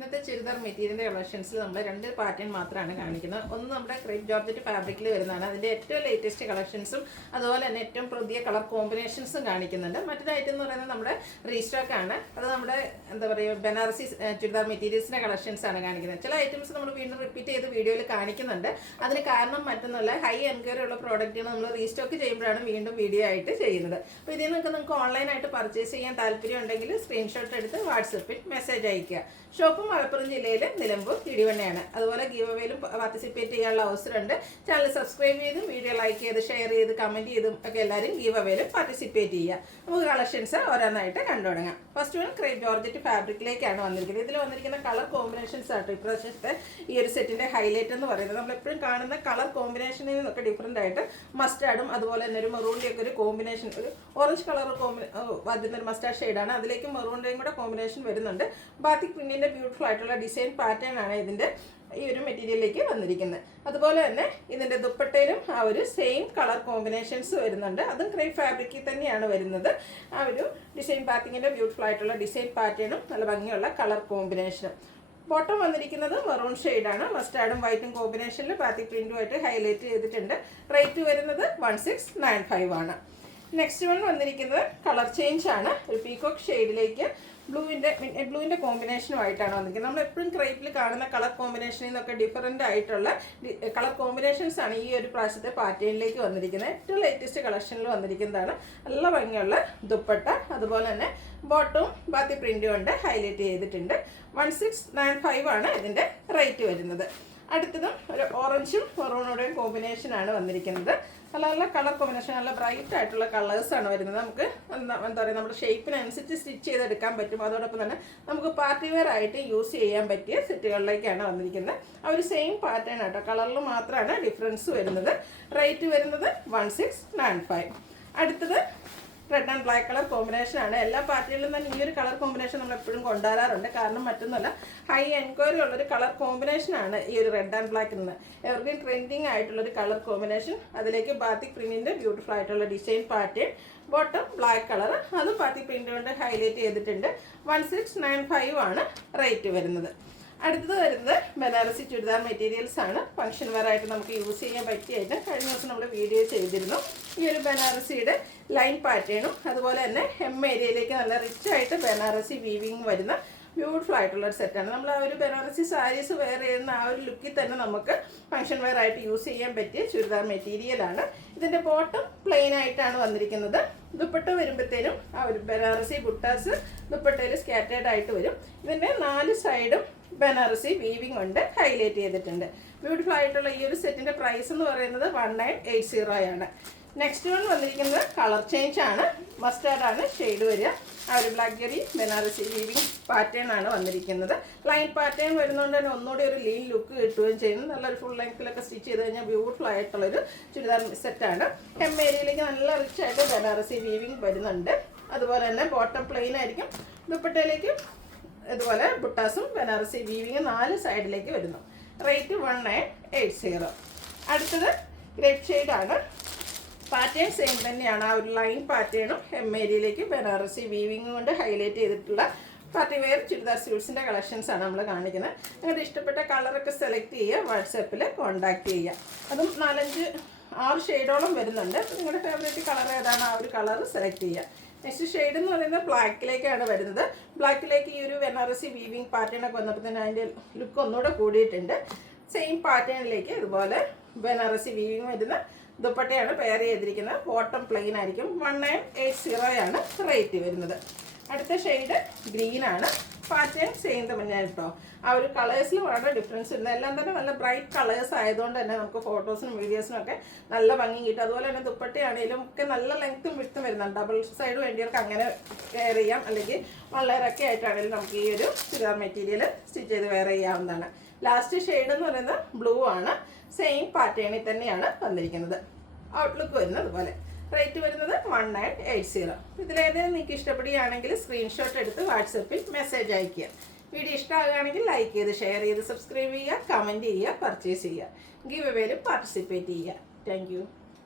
ഇന്നത്തെ ചുരിദാർ മെറ്റീരിയലിൻ്റെ കളക്ഷൻസിൽ നമ്മൾ രണ്ട് പാറ്റേൺ മാത്രമാണ് കാണിക്കുന്നത്. ഒന്ന് നമ്മുടെ ക്രേപ്പ് ജോർജറ്റ് ഫാബ്രിക്കിൽ വരുന്നതാണ്. അതിൻ്റെ ഏറ്റവും ലേറ്റസ്റ്റ് കളക്ഷൻസും അതുപോലെ തന്നെ ഏറ്റവും പുതിയ കളർ കോമ്പിനേഷൻസും കാണിക്കുന്നുണ്ട്. മറ്റൊരു ഐറ്റം എന്ന് പറയുന്നത് നമ്മുടെ റീസ്റ്റോക്ക് ആണ്. അത് നമ്മുടെ എന്താ പറയുക ബനാറസി ചുരിദാർ മെറ്റീരിയൽസിൻ്റെ കളക്ഷൻസ് ആണ് കാണിക്കുന്നത്. ചില ഐറ്റംസ് നമ്മൾ വീണ്ടും റിപ്പീറ്റ് ചെയ്ത് വീഡിയോയിൽ കാണിക്കുന്നുണ്ട്. അതിന് കാരണം മറ്റൊന്നുമല്ല, ഹൈ എൻക്വയറി ഉള്ള പ്രോഡക്റ്റുകൾ നമ്മൾ റീസ്റ്റോക്ക് ചെയ്യുമ്പോഴാണ് വീണ്ടും വീഡിയോ ആയിട്ട് ചെയ്യുന്നത്. അപ്പോൾ ഇതിൽ നിന്നൊക്കെ നിങ്ങൾക്ക് ഓൺലൈനായിട്ട് പർച്ചേസ് ചെയ്യാൻ താല്പര്യം ഉണ്ടെങ്കിൽ സ്ക്രീൻഷോട്ട് എടുത്ത് വാട്സപ്പിൽ മെസ്സേജ് അയയ്ക്കുക. ഷോപ്പ് മലപ്പുറം ജില്ലയിൽ നിലമ്പൂർ തിരുവണ്ണയാണ്. അതുപോലെ ഗീവ് അവേയിലും പാർട്ടിസിപ്പേറ്റ് ചെയ്യാനുള്ള അവസരമുണ്ട്. ചാനൽ സബ്സ്ക്രൈബ് ചെയ്തും വീഡിയോ ലൈക്ക് ചെയ്ത് ഷെയർ ചെയ്ത് കമൻറ്റ് ചെയ്തും ഒക്കെ എല്ലാവരും ഗീവ് അവേയിലും പാർട്ടിസിപ്പേറ്റ് ചെയ്യുക. നമുക്ക് കളക്ഷൻസ് ഓരോന്നായിട്ട് കണ്ടു തുടങ്ങാം. ഫസ്റ്റ് വൺ ക്രേപ്പ് ജോർജറ്റ് ഫാബ്രിക്കിലേക്കാണ് വന്നിരിക്കുന്നത്. ഇതിൽ വന്നിരിക്കുന്ന കളർ കോമ്പിനേഷൻസ് ആട്ടോ ഇപ്രാവശ്യത്തെ ഈ ഒരു സെറ്റിൻ്റെ ഹൈലൈറ്റ് എന്ന് പറയുന്നത്. നമ്മളെപ്പോഴും കാണുന്ന കളർ കോമ്പിനേഷനിൽ നിന്നൊക്കെ ഡിഫറെൻ്റ് ആയിട്ട് മസ്റ്റാർഡും അതുപോലെ തന്നെ ഒരു മെറൂണിൻ്റെയൊക്കെ ഒരു കോമ്പിനേഷൻ, ഒരു ഓറഞ്ച് കളർ വരുന്നൊരു മസ്റ്റാർഡ് ഷെയ്ഡാണ്. അതിലേക്ക് മെറൂണിൻ്റെയും കൂടെ കോമ്പിനേഷൻ വരുന്നുണ്ട്. ബാത്തിക് പ്രിന്റിൻ്റെ ബ്യൂട്ടിഫുൾ ആയിട്ടുള്ള ഡിസൈൻ പാറ്റേൺ ആണ് ഇതിൻ്റെ ഈ ഒരു മെറ്റീരിയലിലേക്ക് വന്നിരിക്കുന്നത്. അതുപോലെ തന്നെ ഇതിൻ്റെ ദുപ്പട്ടയിലും ആ ഒരു സെയിം കളർ കോമ്പിനേഷൻസ് വരുന്നുണ്ട്. അതും ക്രേപ്പ് ഫാബ്രിക്കിൽ തന്നെയാണ് വരുന്നത്. ആ ഒരു ഡിസൈൻ പാത്തിങ്ങിൻ്റെ ബ്യൂട്ടിഫുൾ ആയിട്ടുള്ള ഡിസൈൻ പാറ്റേണും നല്ല ഭംഗിയുള്ള കളർ കോമ്പിനേഷനും. ബോട്ടം വന്നിരിക്കുന്നത് മെറൂൺ ഷെയ്ഡാണ്. മസ്റ്റാർഡും വൈറ്റും കോമ്പിനേഷനിൽ ബാത്തിക് പ്രിൻറ്റുമായിട്ട് ഹൈലൈറ്റ് ചെയ്തിട്ടുണ്ട്. റേറ്റ് വരുന്നത് 1695 ആണ്. നെക്സ്റ്റ് വൺ വന്നിരിക്കുന്നത് കളർ ചേഞ്ച് ആണ്. ഒരു പീകോക്ക് ഷെയ്ഡിലേക്ക് ബ്ലൂവിൻ്റെ കോമ്പിനേഷനുമായിട്ടാണ് വന്നിരിക്കുന്നത്. നമ്മൾ എപ്പോഴും ക്രേപ്പിൽ കാണുന്ന കളർ കോമ്പിനേഷനിൽ നിന്നൊക്കെ ഡിഫറൻ്റ് ആയിട്ടുള്ള കളർ കോമ്പിനേഷൻസ് ആണ് ഈ ഒരു പ്രാവശ്യത്തെ പാറ്റേണിലേക്ക് വന്നിരിക്കുന്നത്. ഏറ്റവും ലേറ്റസ്റ്റ് കളക്ഷനിൽ വന്നിരിക്കുന്നതാണ്. നല്ല ഭംഗിയുള്ള ദുപ്പട്ട, അതുപോലെ തന്നെ ബോട്ടവും ബാത്തി പ്രിൻറ്റും കൊണ്ട് ഹൈലൈറ്റ് ചെയ്തിട്ടുണ്ട്. 1695 ആണ് ഇതിൻ്റെ റേറ്റ് വരുന്നത്. അടുത്തതും ഒരു ഓറഞ്ചും മെറൂണോടെയും കോമ്പിനേഷനാണ് വന്നിരിക്കുന്നത്. നല്ല നല്ല കളർ കോമ്പിനേഷൻ, നല്ല ബ്രൈറ്റ് ആയിട്ടുള്ള കളേഴ്സാണ് വരുന്നത്. നമുക്ക് എന്താ പറയുക, നമ്മുടെ ഷേപ്പിനനുസരിച്ച് സ്റ്റിച്ച് ചെയ്തെടുക്കാൻ പറ്റും. അതോടൊപ്പം തന്നെ നമുക്ക് പാർട്ടി വെയർ ആയിട്ട് യൂസ് ചെയ്യാൻ പറ്റിയ സെറ്റുകളിലേക്കാണ് വന്നിരിക്കുന്നത്. ആ ഒരു സെയിം പാറ്റേൺ ആട്ടോ, കളറിൽ മാത്രമാണ് ഡിഫറൻസ് വരുന്നത്. റേറ്റ് വരുന്നത് 1695. അടുത്തത് റെഡ് ആൻഡ് ബ്ലാക്ക് കളർ കോമ്പിനേഷനാണ്. എല്ലാ പാർട്ടികളിലും തന്നെ ഈ ഒരു കളർ കോമ്പിനേഷൻ നമ്മൾ എപ്പോഴും കൊണ്ടുവരാറുണ്ട്. കാരണം മറ്റൊന്നുമല്ല, ഹൈ എൻക്വയറി ഉള്ളൊരു കളർ കോമ്പിനേഷനാണ് ഈ ഒരു റെഡ് ആൻഡ് ബ്ലാക്ക് എന്ന്. എവർഗ്രീൻ ട്രെൻഡിങ് ആയിട്ടുള്ളൊരു കളർ കോമ്പിനേഷൻ. അതിലേക്ക് ബാത്തിക് പ്രിന്റിൻ്റെ ബ്യൂട്ടിഫുൾ ആയിട്ടുള്ള design pattern, bottom black colour, അതും ബാത്തിക് പ്രിന്റ് കൊണ്ട് ഹൈലൈറ്റ് ചെയ്തിട്ടുണ്ട്. 1695 ആണ് റേറ്റ് വരുന്നത്. അടുത്തത് വരുന്നത് ബനാറസി ചുരിദാർ മെറ്റീരിയൽസ് ആണ്. ഫംഗ്ഷൻ വെയർ ആയിട്ട് നമുക്ക് യൂസ് ചെയ്യാൻ പറ്റിയായിട്ട് കഴിഞ്ഞ ദിവസം നമ്മൾ വീഡിയോ ചെയ്തിരുന്നു. ഈ ഒരു ബനാറസിയുടെ ലൈൻ പാറ്റേണും അതുപോലെ തന്നെ ഏരിയയിലേക്ക് നല്ല റിച്ച് ആയിട്ട് ബനാറസി വീവിങ് വരുന്ന ബ്യൂട്ടിഫുൾ ആയിട്ടുള്ളൊരു സെറ്റാണ്. നമ്മൾ ആ ഒരു ബനാറസി സാരീസ് വെയർ ചെയ്യുന്ന ആ ഒരു ലുക്കിൽ തന്നെ നമുക്ക് ഫംഗ്ഷൻ വെയർ ആയിട്ട് യൂസ് ചെയ്യാൻ പറ്റിയ ചുരിദാർ മെറ്റീരിയലാണ്. ഇതിൻ്റെ ബോട്ടം പ്ലെയിൻ ആയിട്ടാണ് വന്നിരിക്കുന്നത്. ദുപ്പട്ട വരുമ്പോഴത്തേനും ആ ഒരു ബനാറസി ബുട്ടാസ് ദുപ്പട്ടയിൽ സ്കാറ്റേഡ് ആയിട്ട് വരും. ഇതിൻ്റെ 4 സൈഡും ബനാറസി വീവിങ് കൊണ്ട് ഹൈലൈറ്റ് ചെയ്തിട്ടുണ്ട്. ബ്യൂട്ടിഫുൾ ആയിട്ടുള്ള ഈ ഒരു സെറ്റിൻ്റെ പ്രൈസ് എന്ന് പറയുന്നത് 1980 ആണ്. നെക്സ്റ്റ് വൺ വന്നിരിക്കുന്നത് കളർ ചേഞ്ച് ആണ്. മസ്റ്റാർഡ് ആണ് ഷെയ്ഡ് വരിക. ആ ഒരു black Jerry Banarasi weaving pattern ആണ് വന്നിരിക്കുന്നത്. ലൈൻ പാറ്റേൺ വരുന്നതുകൊണ്ട് തന്നെ ഒന്നുകൂടി ഒരു ലീൻ ലുക്ക് കിട്ടുകയും ചെയ്യുന്നു. നല്ലൊരു ഫുൾ ലെങ്ത്തിലൊക്കെ സ്റ്റിച്ച് ചെയ്ത് കഴിഞ്ഞാൽ ബ്യൂട്ടിഫുൾ ആയിട്ടുള്ളൊരു ചുരിദാർ സെറ്റാണ്. ഏരിയയിലേക്ക് നല്ല റിച്ച് ആയിട്ട് ബനാറസി വീവിങ് വരുന്നുണ്ട്. അതുപോലെ തന്നെ ബോട്ടം പ്ലെയിൻ ആയിരിക്കും. ദുപ്പട്ടയിലേക്ക് ഇതുപോലെ ബുട്ടാസും ബനാറസി വീവിങ് 4 സൈഡിലേക്ക് വരുന്നു. റേറ്റ് 1980. അടുത്തത് ഗ്രേപ്പ് ഷെയ്ഡാണ്. പാറ്റേൺ സെയിം തന്നെയാണ്. ആ ഒരു ലൈൻ പാറ്റേണും ഏരിയയിലേക്ക് ബനാറസി വീവിങ് കൊണ്ട് ഹൈലൈറ്റ് ചെയ്തിട്ടുള്ള പാർട്ടി വെയർ ചുരിദാർ സ്യൂട്ട്സിൻ്റെ കളക്ഷൻസാണ് നമ്മൾ കാണിക്കുന്നത്. നിങ്ങളുടെ ഇഷ്ടപ്പെട്ട കളറൊക്കെ സെലക്ട് ചെയ്യുക, വാട്സാപ്പിൽ കോൺടാക്ട് ചെയ്യുക. അതും 4-6 ഷെയ്ഡോളം വരുന്നുണ്ട്. നിങ്ങളുടെ ഫേവറേറ്റ് കളർ ഏതാണ് ആ ഒരു കളർ സെലക്ട് ചെയ്യുക. നെക്സ്റ്റ് ഷെയ്ഡ് എന്ന് പറയുന്നത് ബ്ലാക്കിലേക്കാണ് വരുന്നത്. ബ്ലാക്കിലേക്ക് ഈ ഒരു ബനാറസി വീവിങ് പാറ്റേൺ ഒക്കെ വന്നപ്പോൾ തന്നെ അതിൻ്റെ ലുക്ക് ഒന്നുകൂടെ കൂടിയിട്ടുണ്ട്. സെയിം പാറ്റേണിലേക്ക് ഇതുപോലെ ബനാറസി വീവിങ് വരുന്ന ദുപ്പട്ടയാണ് പെയർ ചെയ്തിരിക്കുന്നത്. ബോട്ടം പ്ലെയിൻ ആയിരിക്കും. 1980 ആണ് റേറ്റ് വരുന്നത്. അടുത്ത ഷെയ്ഡ് ഗ്രീനാണ്. പാറ്റേൺ സെയിം തന്നെയാണ് കേട്ടോ. ആ ഒരു കളേഴ്സിൽ വളരെ ഡിഫറൻസ് ഉണ്ട്. എല്ലാം തന്നെ നല്ല ബ്രൈറ്റ് കളേഴ്സ് ആയതുകൊണ്ട് തന്നെ നമുക്ക് ഫോട്ടോസിനും വീഡിയോസിനും ഒക്കെ നല്ല ഭംഗി കിട്ടും. അതുപോലെ തന്നെ ദുപ്പട്ടയാണെങ്കിലും ഒക്കെ നല്ല ലെങ്ത്തും വിട്ടും വരുന്നുണ്ട്. ഡബിൾ സൈഡ് വേണ്ടിയവർക്ക് അങ്ങനെ വെയർ ചെയ്യാം, അല്ലെങ്കിൽ വളരെയൊക്കെ ആയിട്ടാണെങ്കിലും നമുക്ക് ഈ ഒരു ചുരിദാർ മെറ്റീരിയൽ സ്റ്റിച്ച് ചെയ്ത് വെയർ ചെയ്യാവുന്നതാണ്. ലാസ്റ്റ് ഷെയ്ഡ് എന്ന് പറയുന്നത് ബ്ലൂ ആണ്. സെയിം പാറ്റേണിൽ തന്നെയാണ് വന്നിരിക്കുന്നത്. ഔട്ട്ലുക്ക് വരുന്നത് അതുപോലെ. റേറ്റ് വരുന്നത് 1980. ഇതിലേതെങ്കിലും നിങ്ങൾക്ക് ഇഷ്ടപ്പെടുകയാണെങ്കിൽ സ്ക്രീൻഷോട്ട് എടുത്ത് വാട്സപ്പിൽ മെസ്സേജ് അയയ്ക്കുക. വീഡിയോ ഇഷ്ടമാകുകയാണെങ്കിൽ ലൈക്ക് ചെയ്ത് ഷെയർ ചെയ്ത് സബ്സ്ക്രൈബ് ചെയ്യുക, കമൻറ്റ് ചെയ്യുക, പർച്ചേസ് ചെയ്യുക. ഗീവ് അവേയിൽ പാർട്ടിസിപ്പേറ്റ് ചെയ്യുക. താങ്ക്